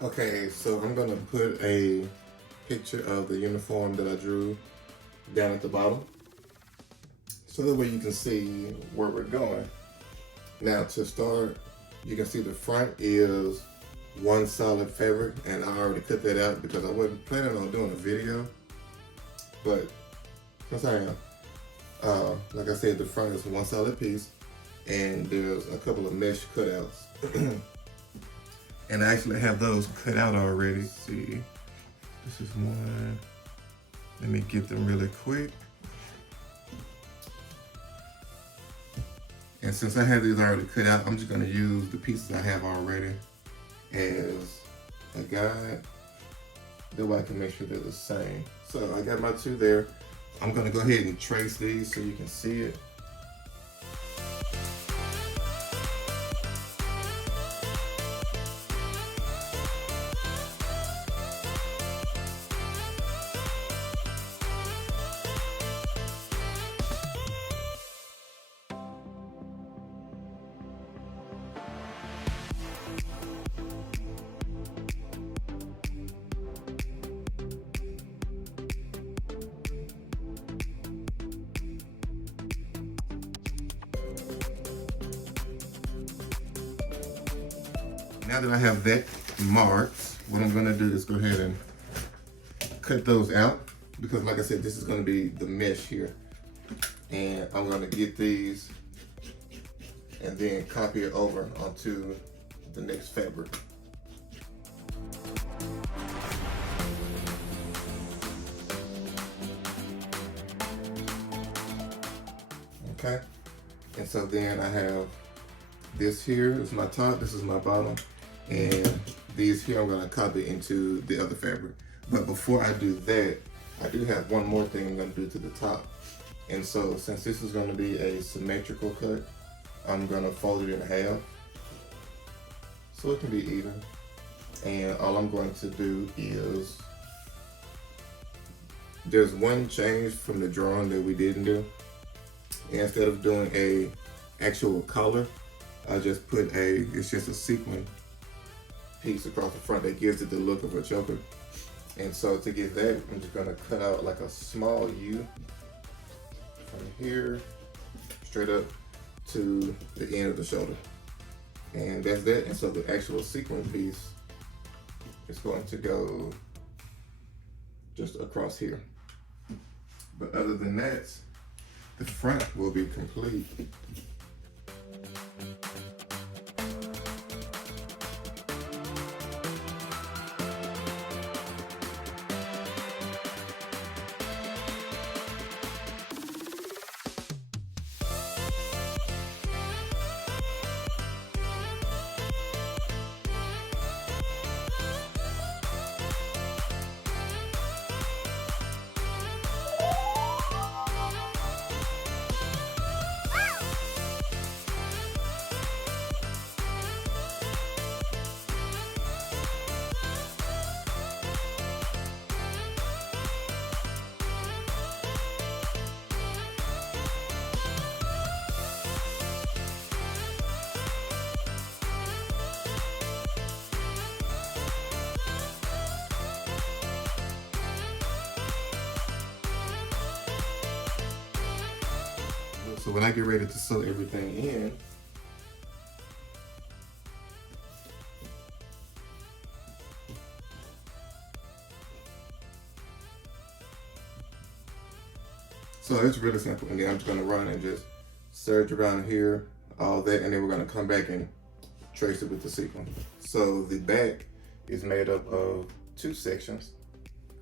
Okay, so I'm gonna put a picture of the uniform that I drew down at the bottom, so that way you can see where we're going. Now to start, you can see the front is one solid fabric, and I already cut that out because I wasn't planning on doing a video, but since I am, like I said, the front is one solid piece, and there's a couple of mesh cutouts. And I actually have those cut out already. Let's see, this is one. Let me get them really quick. And since I have these already cut out, I'm just gonna use the pieces I have already as a guide. That way I can make sure they're the same. So I got my two there. I'm gonna go ahead and trace these so you can see it. Now that I have that marked, what I'm gonna do is go ahead and cut those out, because like I said, this is gonna be the mesh here. And I'm gonna get these and then copy it over onto the next fabric. Okay, and so then I have this here is my top, this is my bottom, and these here I'm gonna copy into the other fabric. But before I do that, I do have one more thing I'm gonna do to the top. And so since this is gonna be a symmetrical cut, I'm gonna fold it in half so it can be even. And all I'm going to do is, there's one change from the drawing that we didn't do. And instead of doing a actual collar, I just put it's just a sequin piece across the front that gives it the look of a choker. And so to get that, I'm just gonna cut out like a small U from here straight up to the end of the shoulder. And that's that. And so the actual sequin piece is going to go just across here. But other than that, the front will be complete. So when I get ready to sew everything in, so it's really simple. And then I'm just gonna run and just serge around here, all that, and then we're gonna come back and trace it with the sequin. So the back is made up of two sections.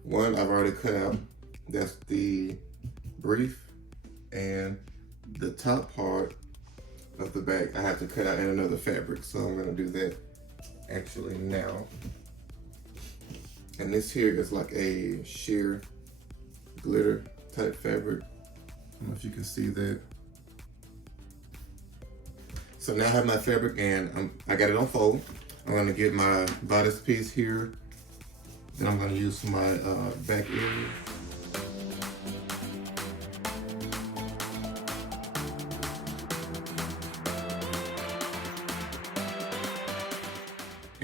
One I've already cut out, that's the brief, and the top part of the back I have to cut out in another fabric. So I'm gonna do that actually now. And this here is like a sheer glitter type fabric. I don't know if you can see that. So now I have my fabric and I got it on fold. I'm gonna get my bodice piece here. Then I'm gonna use for my back area.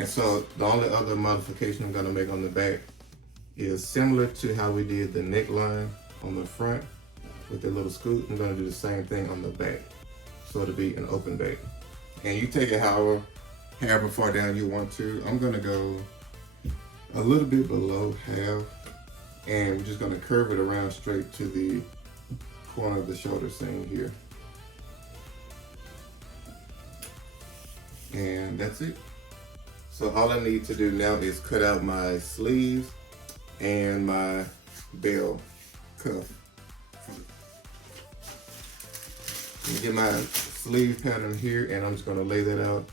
And so the only other modification I'm gonna make on the back is similar to how we did the neckline on the front with the little scoop. I'm gonna do the same thing on the back. So it'll be an open back. And you take it however far down you want to. I'm gonna go a little bit below half, and we're just gonna curve it around straight to the corner of the shoulder seam here. And that's it. So all I need to do now is cut out my sleeves and my bell cuff. Let me get my sleeve pattern here, and I'm just gonna lay that out.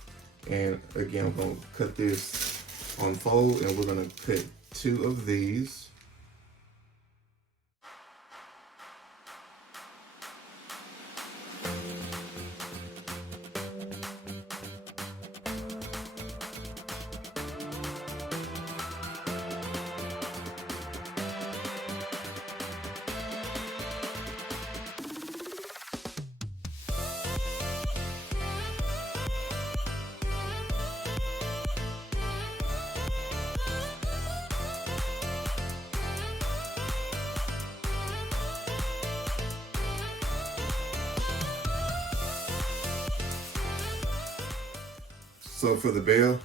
And again, I'm gonna cut this on fold, and we're gonna cut 2 of these. So for the bell,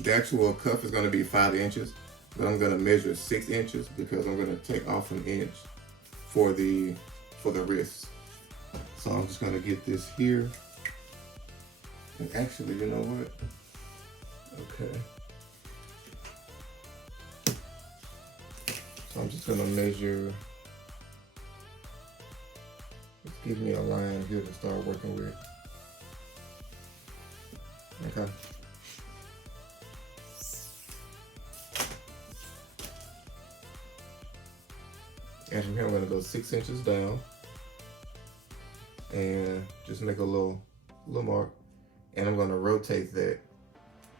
the actual cuff is going to be 5 inches, but I'm going to measure 6 inches because I'm going to take off an inch for the wrist. So I'm just going to get this here. And actually, you know what? Okay. So I'm just going to measure. Just give me a line here to start working with. Okay. And from here, I'm gonna go 6 inches down and just make a little mark. And I'm gonna rotate that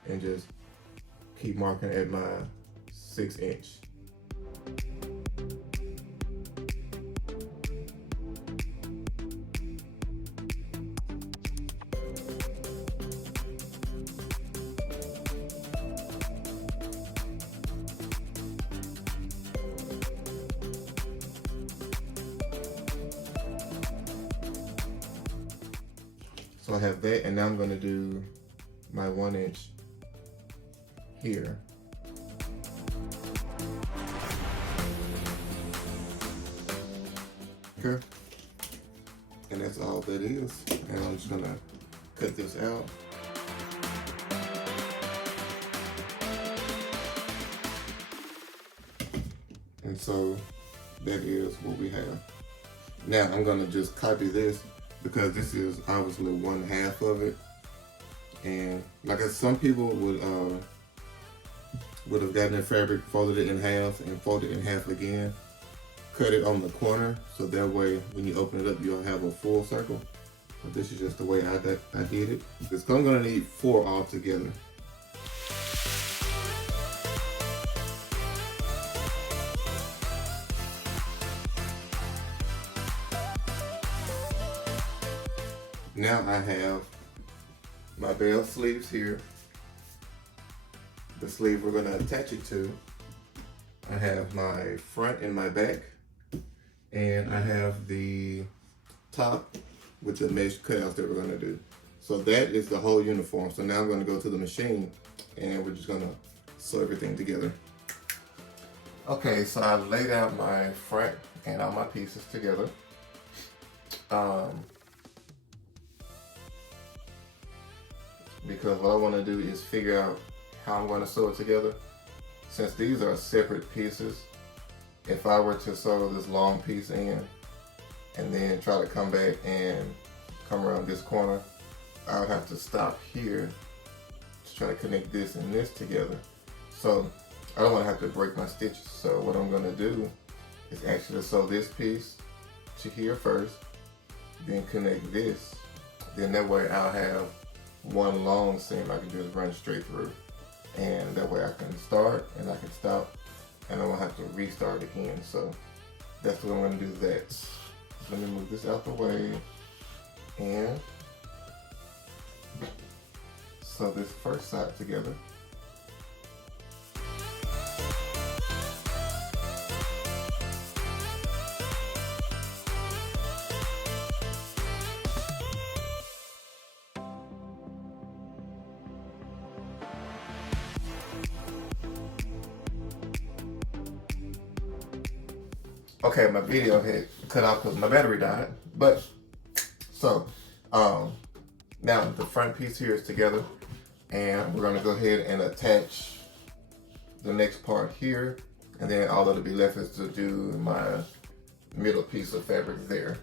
and just keep marking at my 6 inch. So I have that, and now I'm gonna do my 1 inch here. Okay. And that's all that is. And I'm just gonna cut this out. And so that is what we have. Now I'm gonna just copy this because this is obviously 1/2 of it. And like some people would have gotten the fabric, folded it in half, and folded it in half again. Cut it on the corner, so that way when you open it up, you'll have a full circle. But this is just the way I did it. Because I'm gonna need 4 altogether. Now I have my bell sleeves here. The sleeve we're gonna attach it to. I have my front and my back. And I have the top with the mesh cutouts that we're gonna do. So that is the whole uniform. So now I'm gonna go to the machine and we're just gonna sew everything together. Okay, so I laid out my front and all my pieces together. Because what I want to do is figure out how I'm going to sew it together. Since these are separate pieces, if I were to sew this long piece in and then try to come back and come around this corner, I would have to stop here to try to connect this and this together. So I don't want to have to break my stitches. So what I'm going to do is actually sew this piece to here first, then connect this. Then that way I'll have one long seam I can just run straight through, and that way I can start and I can stop and I won't have to restart again. So that's what I'm going to do. That. Let me move this out the way and sew this first side together. Okay, my video had cut off because my battery died. But, so, now the front piece here is together. And we're gonna go ahead and attach the next part here. And then all that'll be left is to do my middle piece of fabric there.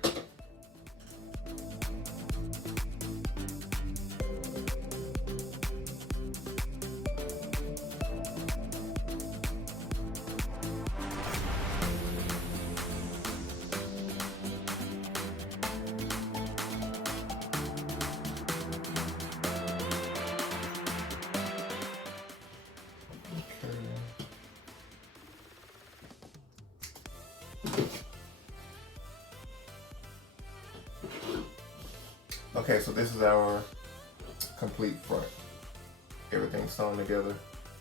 Okay, so this is our complete front. Everything's sewn together.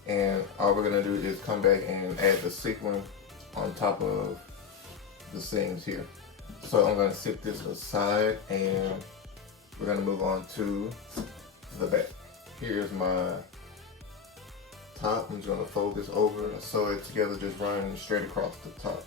And all we're gonna do is come back and add the sequin on top of the seams here. So I'm gonna set this aside and we're gonna move on to the back. Here's my top. I'm just gonna fold this over and sew it together, just running straight across the top.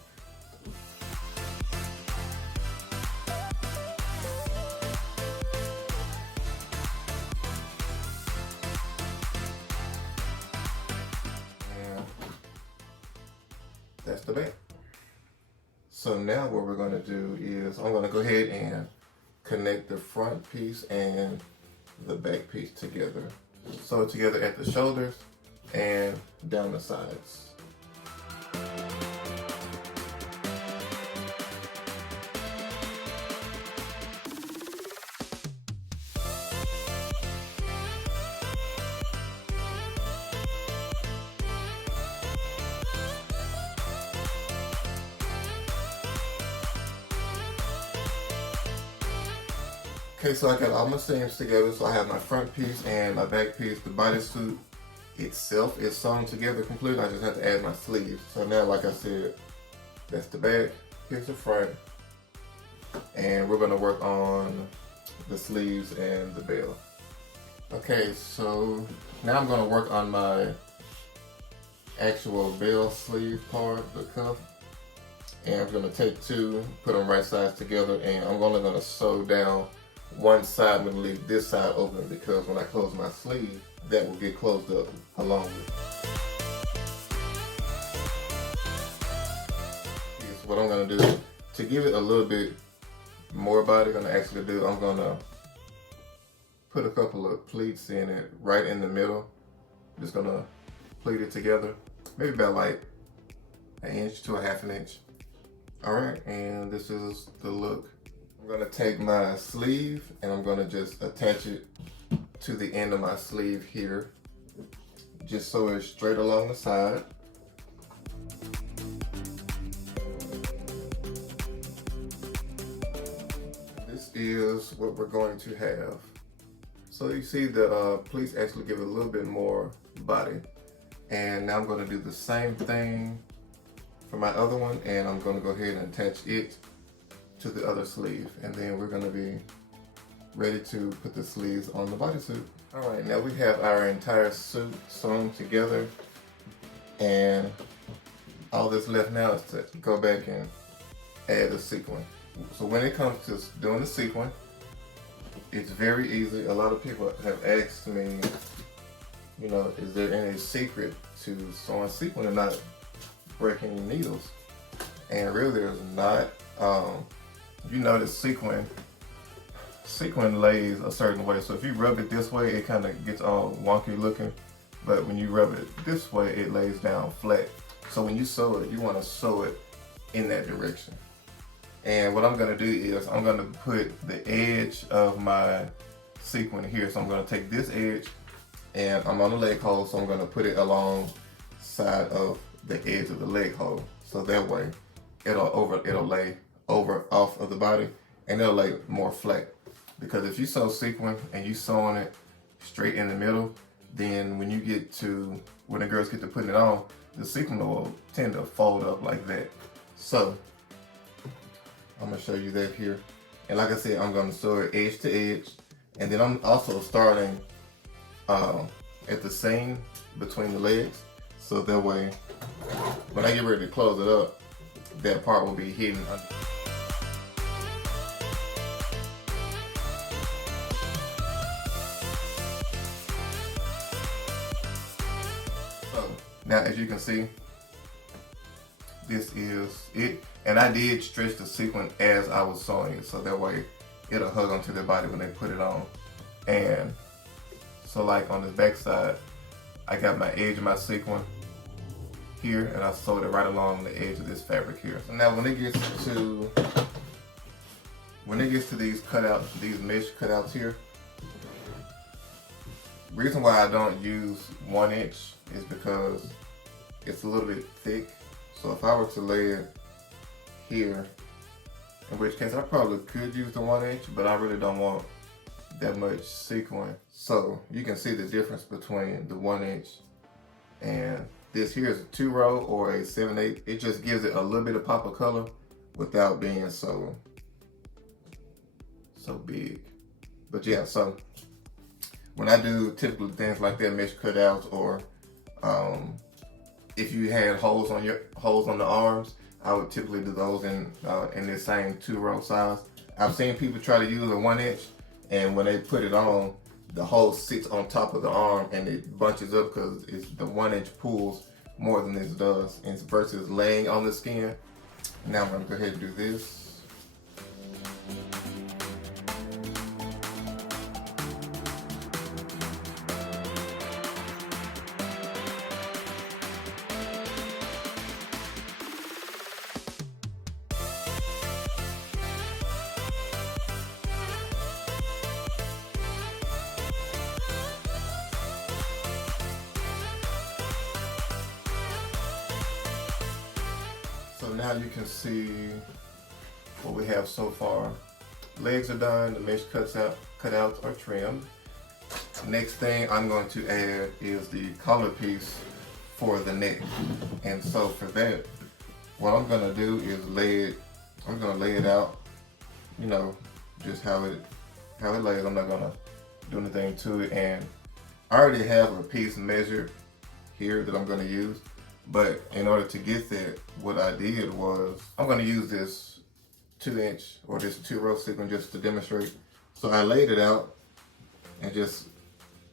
That's the back. So now what we're gonna do is I'm gonna go ahead and connect the front piece and the back piece together. Sew it together at the shoulders and down the sides. Okay, so I got all my seams together. So I have my front piece and my back piece. The bodysuit itself is sewn together completely. I just have to add my sleeves. So now, like I said, that's the back, here's the front. And we're gonna work on the sleeves and the bell. Okay, so now I'm gonna work on my actual bell sleeve part, the cuff. And I'm gonna take two, put them right sides together, and I'm only gonna sew down one side. I'm going to leave this side open because when I close my sleeve, that will get closed up along with it. Here's what I'm going to do to give it a little bit more body. I'm going to put a couple of pleats in it right in the middle. Just going to pleat it together, maybe about like an inch to a half an inch. All right, and this is the look. I'm gonna take my sleeve and I'm gonna just attach it to the end of my sleeve here, just so it's straight along the side. This is what we're going to have. So you see the pleats actually give it a little bit more body. And now I'm gonna do the same thing for my other one, and I'm gonna go ahead and attach it to the other sleeve, and then we're gonna be ready to put the sleeves on the bodysuit. All right, now we have our entire suit sewn together, and all that's left now is to go back and add a sequin. So when it comes to doing the sequin, it's very easy. A lot of people have asked me, you know, is there any secret to sewing sequin and not breaking any needles? And really there's not. You notice sequin lays a certain way. So if you rub it this way, it kind of gets all wonky looking. But when you rub it this way, it lays down flat. So when you sew it, you want to sew it in that direction. And what I'm going to do is I'm going to put the edge of my sequin here. So I'm going to take this edge, and I'm on the leg hole, so I'm going to put it alongside of the edge of the leg hole. So that way it'll lay over off of the body, and it'll lay more flat. Because if you sew sequin and you sewing it straight in the middle, then when you get to when the girls get to putting it on, the sequin will tend to fold up like that. So I'm gonna show you that here. And like I said, I'm gonna sew it edge to edge, and then I'm also starting at the seam between the legs, so that way when I get ready to close it up, that part will be hidden. So now, as you can see, this is it. And I did stretch the sequin as I was sewing it, so that way it'll hug onto their body when they put it on. And so like on this back side, I got my edge of my sequin here, and I sewed it right along the edge of this fabric here. So now when it gets to these cutouts, these mesh cutouts here, reason why I don't use 1 inch is because it's a little bit thick. So if I were to lay it here, in which case I probably could use the 1 inch, but I really don't want that much sequin. So you can see the difference between the 1 inch and this here is a 2-row or a 7/8. It just gives it a little bit of pop of color without being so big. But yeah, so when I do typically things like that, mesh cutouts, or if you had holes on the arms, I would typically do those in this same 2-row size. I've seen people try to use a 1 inch, and when they put it on, the hole sits on top of the arm and it bunches up because the 1 inch pulls more than this does, and versus laying on the skin. Now I'm gonna go ahead and do this. So now you can see what we have so far. Legs are done, the mesh cutouts are trimmed. Next thing I'm going to add is the collar piece for the neck. And so for that, what I'm gonna do is I'm gonna lay it out, you know, just how it lays. I'm not gonna do anything to it. And I already have a piece measured here that I'm gonna use. But in order to get that, what I did was, I'm gonna use this 2 inch or this 2-row sequin just to demonstrate. So I laid it out and just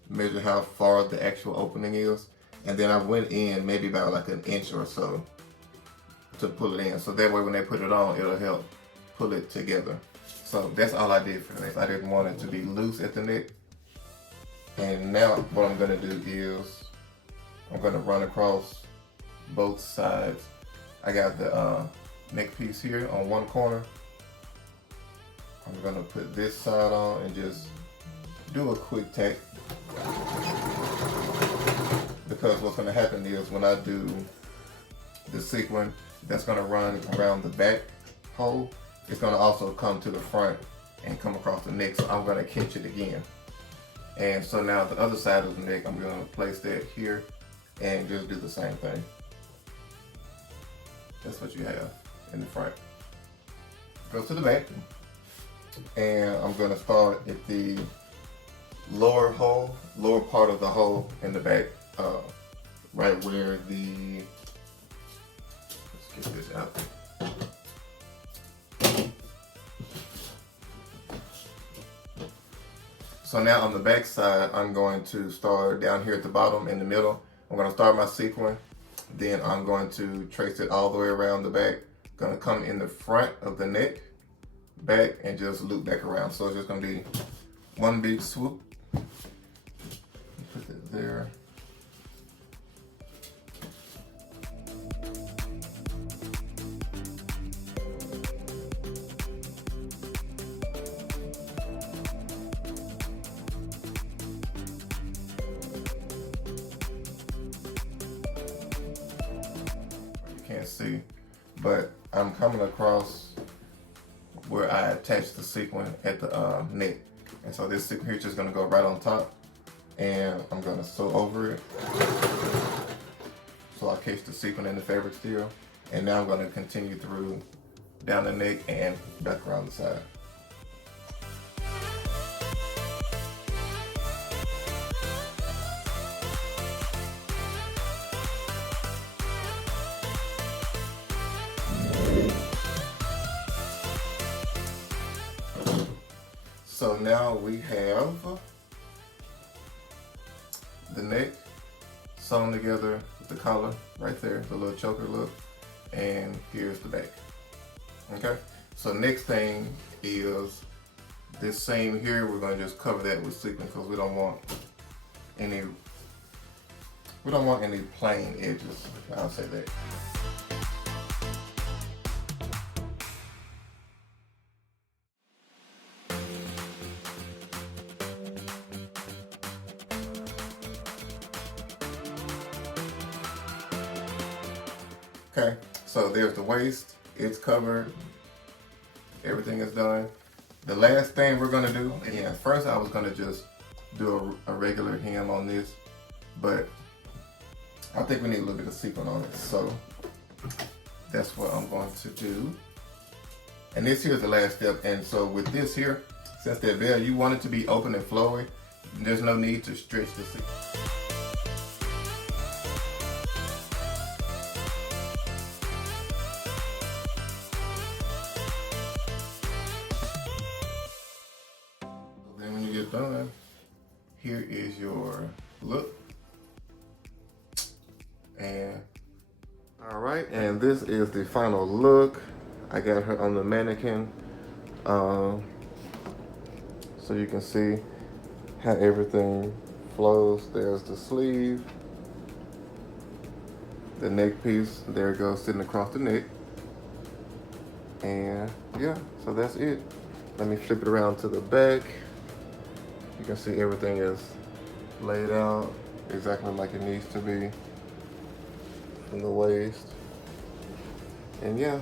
measured how far the actual opening is. And then I went in maybe about like 1 inch or so to pull it in. So that way when they put it on, it'll help pull it together. So that's all I did for this. I didn't want it to be loose at the neck. And now what I'm gonna do is, I'm gonna run across both sides. I got the neck piece here on one corner. I'm gonna put this side on and just do a quick tack, because what's gonna happen is when I do the sequin that's gonna run around the back hole, it's gonna also come to the front and come across the neck, so I'm gonna catch it again. And so now the other side of the neck, I'm gonna place that here and just do the same thing. That's what you have in the front. Go to the back, and I'm gonna start at the lower part of the hole in the back, right where the, let's get this out. So now on the back side, I'm going to start down here at the bottom in the middle. I'm gonna start my sequin. Then I'm going to trace it all the way around the back. Gonna come in the front of the neck, back, and just loop back around. So it's just gonna be one big swoop. Put it there. Can't see, but I'm coming across where I attached the sequin at the neck, and so this sequin here is just gonna go right on top, and I'm gonna sew over it. So I catch the sequin in the fabric still, and now I'm gonna continue through down the neck and back around the side. So now we have the neck sewn together with the collar right there, the little choker look, and here's the back. Okay, so next thing is this seam here. We're gonna just cover that with sequin because we don't want any plain edges. I'll say that. Okay, so there's the waist. It's covered. Everything is done. The last thing we're gonna do, and yeah, first I was gonna just do a regular hem on this, but I think we need a little bit of sequin on it, so that's what I'm going to do. And this here is the last step, and so with this here, since that veil, you want it to be open and flowy, there's no need to stretch the sequin. Then when you get done, here is your look. And all right, and this is the final look. I got her on the mannequin, so you can see how everything flows. There's the sleeve, the neck piece, there it goes sitting across the neck. And yeah, so that's it. Let me flip it around to the back. You can see everything is laid out exactly like it needs to be from the waist. And yeah.